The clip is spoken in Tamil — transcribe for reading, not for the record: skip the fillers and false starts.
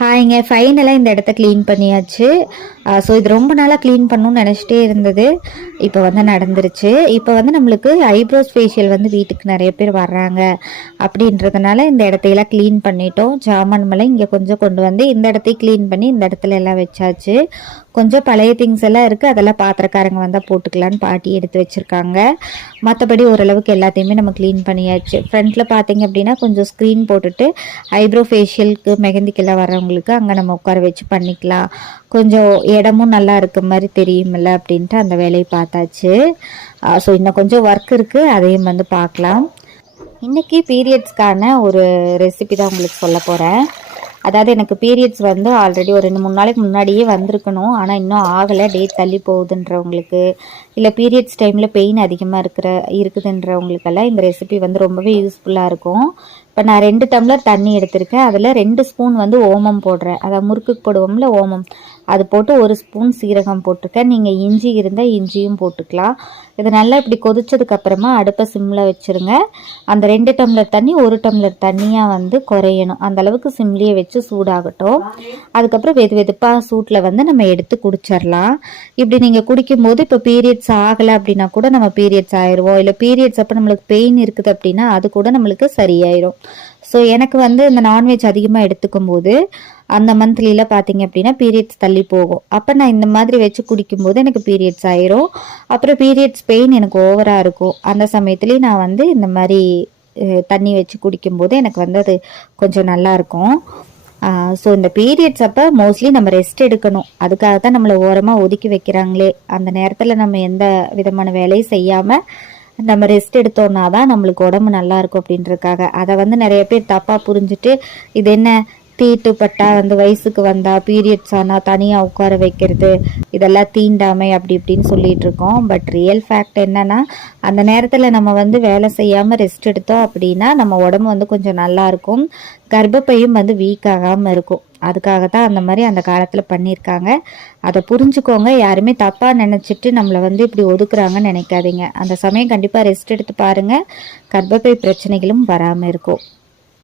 ஹாய்ங்க, ஃபைனலாக இந்த இடத்த க்ளீன் பண்ணியாச்சு. ஸோ இது ரொம்ப நாளாக க்ளீன் பண்ணணும்னு நினச்சிட்டே இருந்தது. இப்போ வந்து நடந்துருச்சு. இப்போ வந்து நம்மளுக்கு ஐப்ரோஸ் ஃபேஷியல் வந்து வீட்டுக்கு நிறைய பேர் வர்றாங்க அப்படின்றதுனால இந்த இடத்தையெல்லாம் க்ளீன் பண்ணிட்டோம். ஜாமான் மேலே இங்கே கொஞ்சம் கொண்டு வந்து இந்த இடத்தையும் க்ளீன் பண்ணி இந்த இடத்துல எல்லாம் வச்சாச்சு. கொஞ்சம் பழைய திங்ஸ் எல்லாம் இருக்குது, அதெல்லாம் பாத்திரக்காரங்க வந்தால் போட்டுக்கலான்னு பாட்டி எடுத்து வச்சுருக்காங்க. மற்றபடி ஓரளவுக்கு எல்லாத்தையுமே நம்ம க்ளீன் பண்ணியாச்சு. ஃப்ரண்ட்டில் பார்த்தீங்க அப்படின்னா கொஞ்சம் ஸ்க்ரீன் போட்டுட்டு ஐப்ரோ ஃபேஷியலுக்கு மெஹந்திக்கெல்லாம் வரவங்களுக்கு அங்கே நம்ம உட்கார வச்சு பண்ணிக்கலாம். கொஞ்சம் இடமும் நல்லா இருக்க மாதிரி தெரியுமில்ல அப்படின்ட்டு அந்த வேலையை பார்த்தாச்சு. ஸோ இன்னும் கொஞ்சம் ஒர்க் இருக்குது, அதையும் வந்து பார்க்கலாம். இன்றைக்கி பீரியட்ஸ்க்கான ஒரு ரெசிபி தான் உங்களுக்கு சொல்ல போகிறேன். அதாவது எனக்கு பீரியட்ஸ் வந்து ஆல்ரெடி ஒரு 2-3 நாளைக்கு முன்னாடியே வந்திருக்கணும், ஆனால் இன்னும் ஆகலை, டேட் தள்ளி போகுதுன்றவங்களுக்கு, இல்லை பீரியட்ஸ் டைமில் பெயின் அதிகமாக இருக்குதுன்றவங்களுக்கெல்லாம் இந்த ரெசிபி வந்து ரொம்பவே யூஸ்ஃபுல்லாக இருக்கும். இப்போ நான் 2 டம்ளர் தண்ணி எடுத்திருக்கேன். அதில் 2 ஸ்பூன் வந்து ஓமம் போடுறேன். அதாவது முறுக்குக்கு போடுவோம்ல ஓமம், அது போட்டு 1 ஸ்பூன் சீரகம் போட்டிருக்கேன். நீங்கள் இஞ்சி இருந்தால் இஞ்சியும் போட்டுக்கலாம். இது நல்லா இப்படி கொதிச்சதுக்கப்புறமா அடுப்பை சிம்மில் வச்சுருங்க. அந்த 2 டம்ளர் தண்ணி 1 டம்ளர் தண்ணியாக வந்து குறையணும், அந்தளவுக்கு சிம்லேயே வச்சு சூடாகட்டும். அதுக்கப்புறம் வெதுப்பாக சூட்டில் வந்து நம்ம எடுத்து குடிச்சிடலாம். இப்படி நீங்கள் குடிக்கும்போது இப்போ பீரியட்ஸ் ஆகலை அப்படின்னா கூட நம்ம பீரியட்ஸ் ஆயிடுவோம், இல்லை பீரியட்ஸ் அப்போ நம்மளுக்கு பெயின் இருக்குது அப்படின்னா அது கூட நம்மளுக்கு சரியாயிடும். ஸோ எனக்கு வந்து இந்த நான்வெஜ் அதிகமாக எடுத்துக்கும் போது அந்த மந்த்லியில் பார்த்தீங்க அப்படின்னா பீரியட்ஸ் தள்ளி போகும். அப்போ நான் இந்த மாதிரி வச்சு குடிக்கும்போது எனக்கு பீரியட்ஸ் ஆயிரும். அப்புறம் பீரியட்ஸ் பெயின் எனக்கு ஓவராக இருக்கும். அந்த சமயத்துலேயும் நான் வந்து இந்த மாதிரி தண்ணி வச்சு குடிக்கும்போது எனக்கு வந்து அது கொஞ்சம் நல்லாயிருக்கும். ஸோ இந்த பீரியட்ஸ் அப்போ மோஸ்ட்லி நம்ம ரெஸ்ட் எடுக்கணும். அதுக்காக தான் நம்மளை ஓரமாக ஒதுக்கி வைக்கிறாங்களே. அந்த நேரத்தில் நம்ம எந்த விதமான வேலையும் செய்யாமல் நம்ம ரெஸ்ட் எடுத்தோம்னா தான் நம்மளுக்கு உடம்பு நல்லா இருக்கும் அப்படின்றதுக்காக. அதை வந்து நிறைய பேர் தப்பாக புரிஞ்சுட்டு இது என்ன தீட்டுப்பட்டா வந்து வயசுக்கு வந்தா பீரியட்ஸ் ஆனால் தனியாக உட்கார வைக்கிறது, இதெல்லாம் தீண்டாமை அப்படி இப்படின்னு சொல்லிட்டு இருக்கோம். பட் ரியல் ஃபேக்ட் என்னன்னா அந்த நேரத்தில் நம்ம வந்து வேலை செய்யாமல் ரெஸ்ட் எடுத்தோம் அப்படின்னா நம்ம உடம்பு வந்து கொஞ்சம் நல்லா இருக்கும், கர்ப்பப்பையும் வந்து வீக் ஆகாமல் இருக்கும். அதுக்காக தான் அந்த மாதிரி அந்த காலத்தில் பண்ணியிருக்காங்க. அதை புரிஞ்சுக்கோங்க. யாருமே தப்பாக நினச்சிட்டு நம்மளை வந்து இப்படி ஒதுக்குறாங்கன்னு நினைக்காதீங்க. அந்த சமயம் கண்டிப்பாக ரெஸ்ட் எடுத்து பாருங்கள், கர்ப்பப்பை பிரச்சனைகளும் வராமல் இருக்கும்.